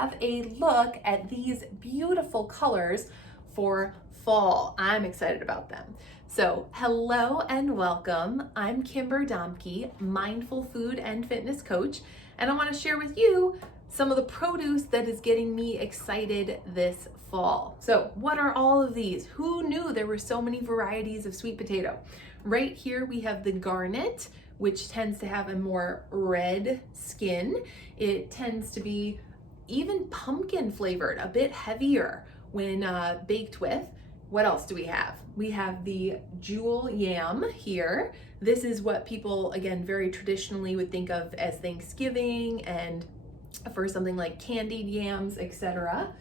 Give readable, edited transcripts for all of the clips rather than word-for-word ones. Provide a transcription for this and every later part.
have a look at these beautiful colors for fall. I'm excited about them. So hello and welcome. I'm Kimber Domke, mindful food and fitness coach, and I want to share with you some of the produce that is getting me excited this fall. So what are all of these? Who knew there were so many varieties of sweet potato? Right here we have the Garnet, which tends to have a more red skin. It tends to be even pumpkin flavored, a bit heavier when baked with. What else do we have? We have the jewel yam here. This is what people, again, very traditionally would think of as Thanksgiving and for something like candied yams, etc.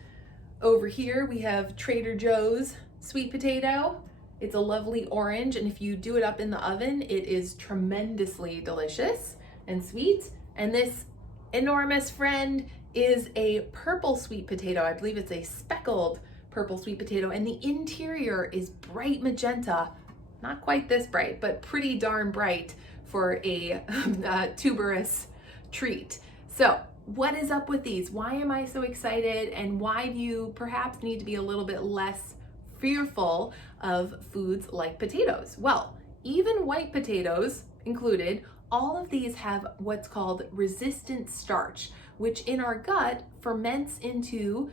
Over here we have Trader Joe's sweet potato. It's a lovely orange, and if you do it up in the oven, it is tremendously delicious and sweet. And this enormous friend is a purple sweet potato. I believe it's a speckled purple sweet potato, and the interior is bright magenta. Not quite this bright, but pretty darn bright for a tuberous treat. So what is up with these? Why am I so excited, and why do you perhaps need to be a little bit less fearful of foods like potatoes? Well, even white potatoes included, all of these have what's called resistant starch, which in our gut ferments into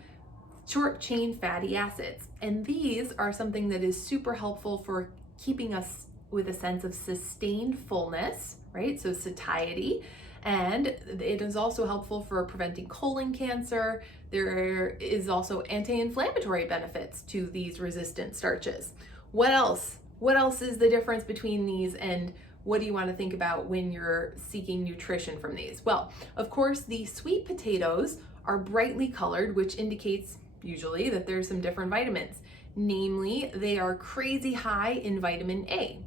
short chain fatty acids. And these are something that is super helpful for keeping us with a sense of sustained fullness, right? So satiety. And it is also helpful for preventing colon cancer. There is also anti-inflammatory benefits to these resistant starches. What else? What else is the difference between these, and what do you want to think about when you're seeking nutrition from these? Well, of course, the sweet potatoes are brightly colored, which indicates usually that there's some different vitamins. Namely, they are crazy high in vitamin A.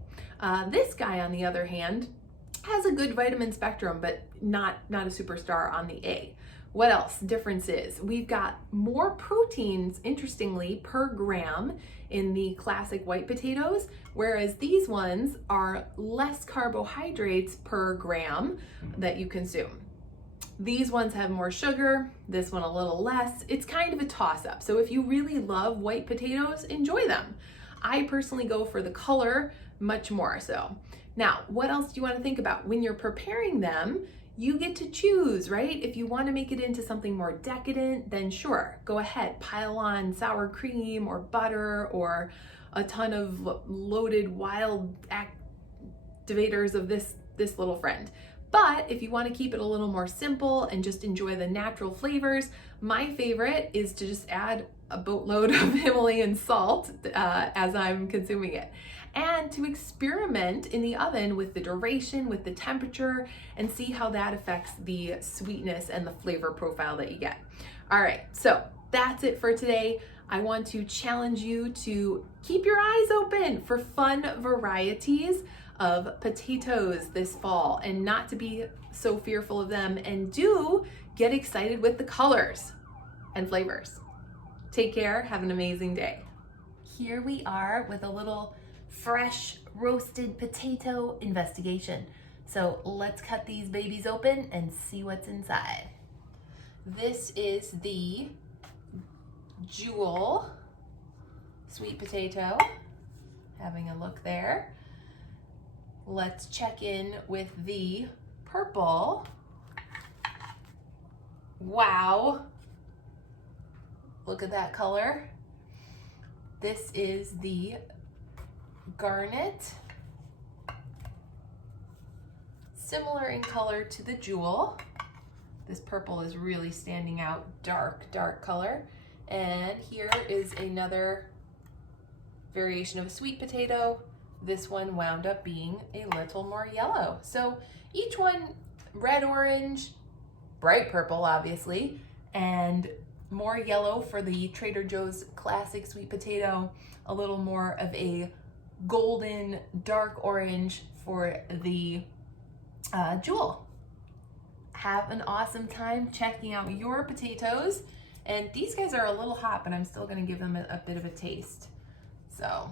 This guy, on the other hand, has a good vitamin spectrum, but not a superstar on the A. What else? Differences. We've got more proteins, interestingly, per gram in the classic white potatoes, whereas these ones are less carbohydrates per gram that you consume. These ones have more sugar, this one a little less. It's kind of a toss-up. So if you really love white potatoes, enjoy them. I personally go for the color much more so. Now, what else do you want to think about? When you're preparing them, you get to choose, right? If you want to make it into something more decadent, then sure, go ahead, pile on sour cream or butter or a ton of loaded wild activators of this little friend. But if you want to keep it a little more simple and just enjoy the natural flavors, my favorite is to just add a boatload of Himalayan salt as I'm consuming it, and to experiment in the oven with the duration, with the temperature, and see how that affects the sweetness and the flavor profile that you get. All right, so that's it for today. I want to challenge you to keep your eyes open for fun varieties of potatoes this fall, and not to be so fearful of them, and do get excited with the colors and flavors. Take care, have an amazing day. Here we are with a little fresh roasted potato investigation. So let's cut these babies open and see what's inside. This is the jewel sweet potato. Having a look there. Let's check in with the purple. Wow. Look at that color. This is the Garnet. Similar in color to the jewel. This purple is really standing out, dark color. And here is another variation of a sweet potato. This one wound up being a little more yellow. So each one red, orange, bright purple, obviously, and more yellow for the Trader Joe's classic sweet potato, a little more of a golden dark orange for the jewel. Have an awesome time checking out your potatoes. And these guys are a little hot, but I'm still gonna give them a bit of a taste. So.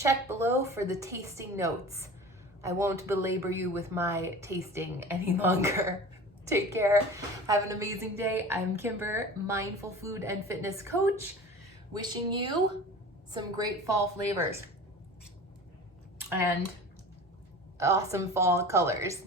check below for the tasting notes. I won't belabor you with my tasting any longer. Take care. Have an amazing day. I'm Kimber, mindful food and fitness coach, wishing you some great fall flavors and awesome fall colors.